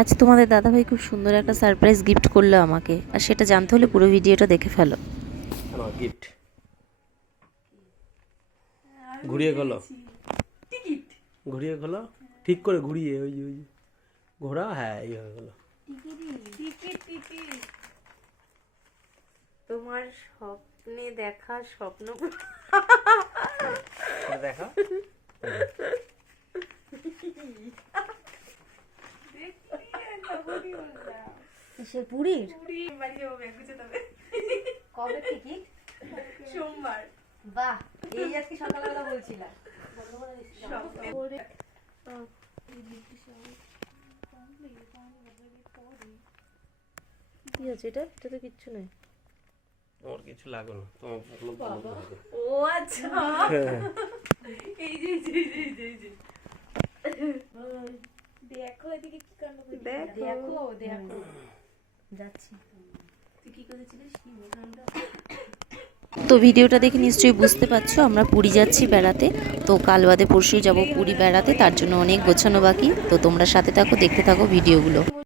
আজ তোমাদের দাদাভাই খুব সুন্দর একটা সারপ্রাইজ গিফট করলো আমাকে, আর সেটা জানতে হলে পুরো ভিডিওটা দেখে ফেলো। গিফট ঘুরিয়ে খোলো, ঘুরিয়ে খোলো, ঠিক করে ঘুরিয়ে, ওই যে ঘোরা, হ্যাঁ এইভাবে খোলো। তোমার স্বপ্নে দেখা স্বপ্ন দেখা সে পুরীর কবে টিকিট? সোমবার। বাহ, এই আজকে সকালবেলা বলছিলাম। কি আছে এটা? এটা তো কিচ্ছু নেই। আমার কিছু লাগবে না, তোমার ভালো লাগবে। ও আচ্ছা, এই যে দেখো এদিকে কি কাণ্ড করেছিস। দেখো দেখো যাচ্ছি। তুই কি করেছিলিস কি কাণ্ড। তো ভিডিওটা দেখে নিশ্চয়ই বুঝতে পারছো আমরা পুরী যাচ্ছি বেড়াতে। তো কাল বাদে পরশুই যাব পুরী বেড়াতে, তার জন্য অনেক গোছানো বাকি। তো তোমরা সাথে থাকো, দেখতে থাকো ভিডিওগুলো।